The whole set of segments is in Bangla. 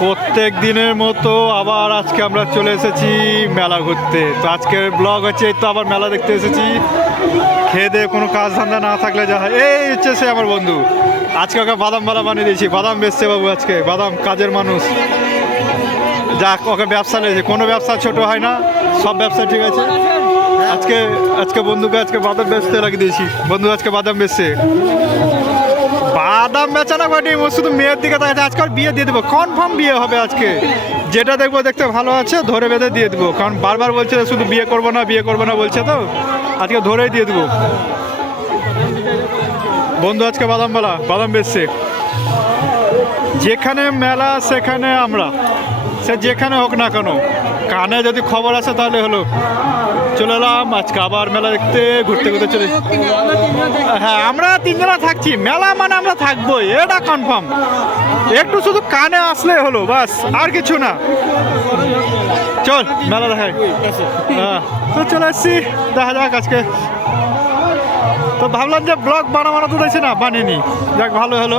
প্রত্যেক দিনের মতো আবার আজকে আমরা চলে এসেছি মেলা ঘুরতে। তো আজকের ব্লগ হচ্ছে তো আবার মেলা দেখতে এসেছি। খেয়ে দিয়ে কোনো কাজ ধান্দা না থাকলে যা হয়। এই হচ্ছে সে আমার বন্ধু। আজকে ওকে বাদাম বাদাম বানিয়ে দিয়েছি। বাদাম বেচছে বাবু আজকে। বাদাম কাজের মানুষ। যাক, ওকে ব্যবসা নিয়েছে কোনো ব্যবসা ছোট হয় না। সব ব্যবসা ঠিক আছে। আজকে আজকে বন্ধুকে আজকে বাদাম বেচতে লাগিয়ে দিয়েছি। বন্ধু আজকে বাদাম বেচছে। বাদাম বেচা না কটি শুধু মেয়ের দিকে তাকাচ্ছে। আজকাল বিয়ে দিয়ে দেবো। কনফার্ম বিয়ে হবে আজকে। যেটা দেখব দেখতে ভালো আছে, ধরে বেঁধে দিয়ে দেবো। কারণ বারবার বলছে শুধু বিয়ে করব না, বিয়ে করব না বলছে তো। আজকে ধরেই দিয়ে দেবো। বন্ধু, আজকে বাদাম বেলা বাদাম বেচছে। যেখানে মেলা, সেখানে আমরা। সে যেখানে হোক না কেন। কানে যদি খবর আসে তাহলে হলো, চলে এলাম, আজকে আবার মেলা দেখতে, ঘুরতে ঘুরতে চলে হ্যাঁ আমরা তিনজনা থাকছি, মেলা মানে আমরা থাকবোই, এটা কনফার্ম একটু শুধু কানে আসলে হলো, বাস, আর কিছু না। চল, মেলা দেখাই। হ্যাঁ তো চলে আসছি, দেখা যাক আজকে। তো ভাবলাম যে ব্লগ বানা বানাতে দিয়েছি না বানিয়ে যাক, ভালো হলো।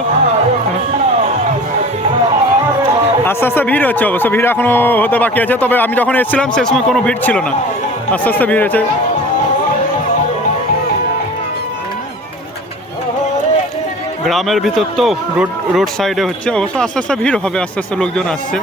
আস্তে আস্তে ভিড় হচ্ছে অবশ্য, ভিড় এখনও হতে বাকি আছে, তবে আমি যখন এসেছিলাম সে সময় কোনো ভিড় ছিল না। আস্তে আস্তে ভিড় হয়েছে। গ্রামের ভিতর তো রোড রোড সাইডে হচ্ছে, অবশ্য আস্তে আস্তে ভিড় হবে, আস্তে আস্তে লোকজন আসছে।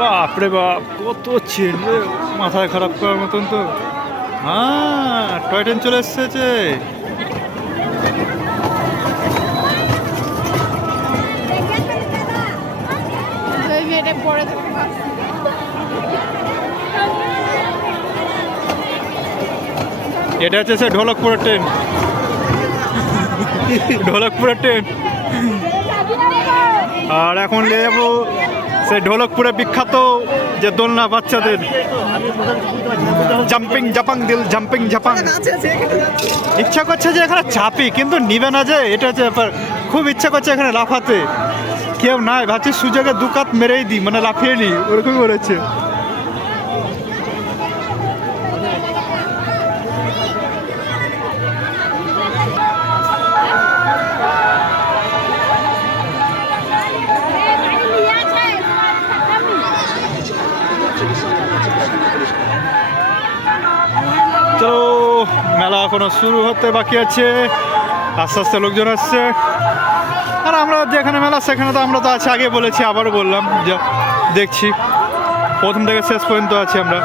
বাপরে বাপ, কত ছেলে, মাথায় খারাপ করার মতন তো। হ্যাঁ টয় ট্রেন চলে এসেছে। এটা হচ্ছে ঢোলকপুরের ট্রেন। ঢোলকপুরের ট্রেন। আর এখন নিয়ে যাব সেই ঢোলকপুরে বিখ্যাত যে দোলনা বাচ্চাদের জাম্পিং জাপাং দিল, জাম্পিং জাপাং। ইচ্ছা করছে যে এখানে চাপি, কিন্তু নিবে না যে, এটা হচ্ছে ব্যাপার। খুব ইচ্ছা করছে এখানে লাফাতে। কেউ নাই, ভাবছি সুযোগে দুকাত মেরেই দিই মানে লাফিয়ে নিই, ওরকমই বলেছে। মেলা এখনও শুরু হতে বাকি আছে। আস্তে আস্তে লোকজন আসছে। আর আমরা যেখানে মেলা, সেখানে তো আমরা তো আছে, আগে বলেছি, আবারও বললাম, যা দেখছি। প্রথম থেকে শেষ পর্যন্ত আছি আমরা।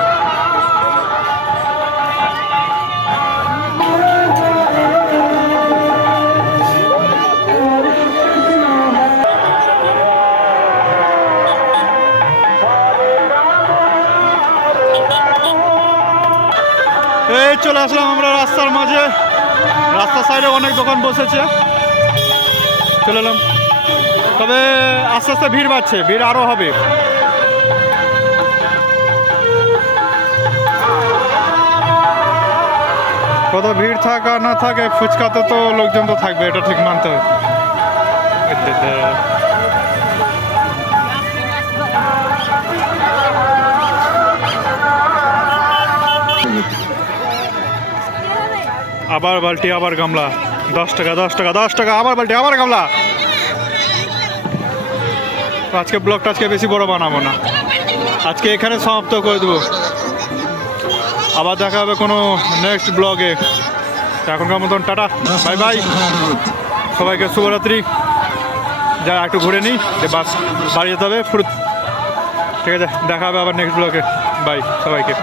এই চলে আসলাম আমরা রাস্তার মাঝে। রাস্তার সাইডে অনেক দোকান বসেছে। চলে এলাম। তবে আস্তে আস্তে ভিড় বাড়ছে, ভিড় আরও হবে। কত ভিড় থাক না থাকে, ফুচকাতে তো লোকজন তো থাকবে, এটা ঠিক মানতে হবে। আবার বালতি আবার গামলা। দশ টাকা দশ টাকা দশ টাকা, আবার বালতি আবার গামলা। আজকে ব্লগটা আজকে বেশি বড় বানাবো না। আজকে এখানে সমাপ্ত করে দেবো। আবার দেখা হবে কোনো নেক্সট ব্লগে এখনকার মতন টাটা বাই বাই সবাইকে শুভরাত্রি। যা একটু ঘুরে নিই, যে বাস, বাড়ি যেতে হবে, ফুরুত। ঠিক আছে, দেখা হবে আবার নেক্সট ব্লগে বাই সবাইকে।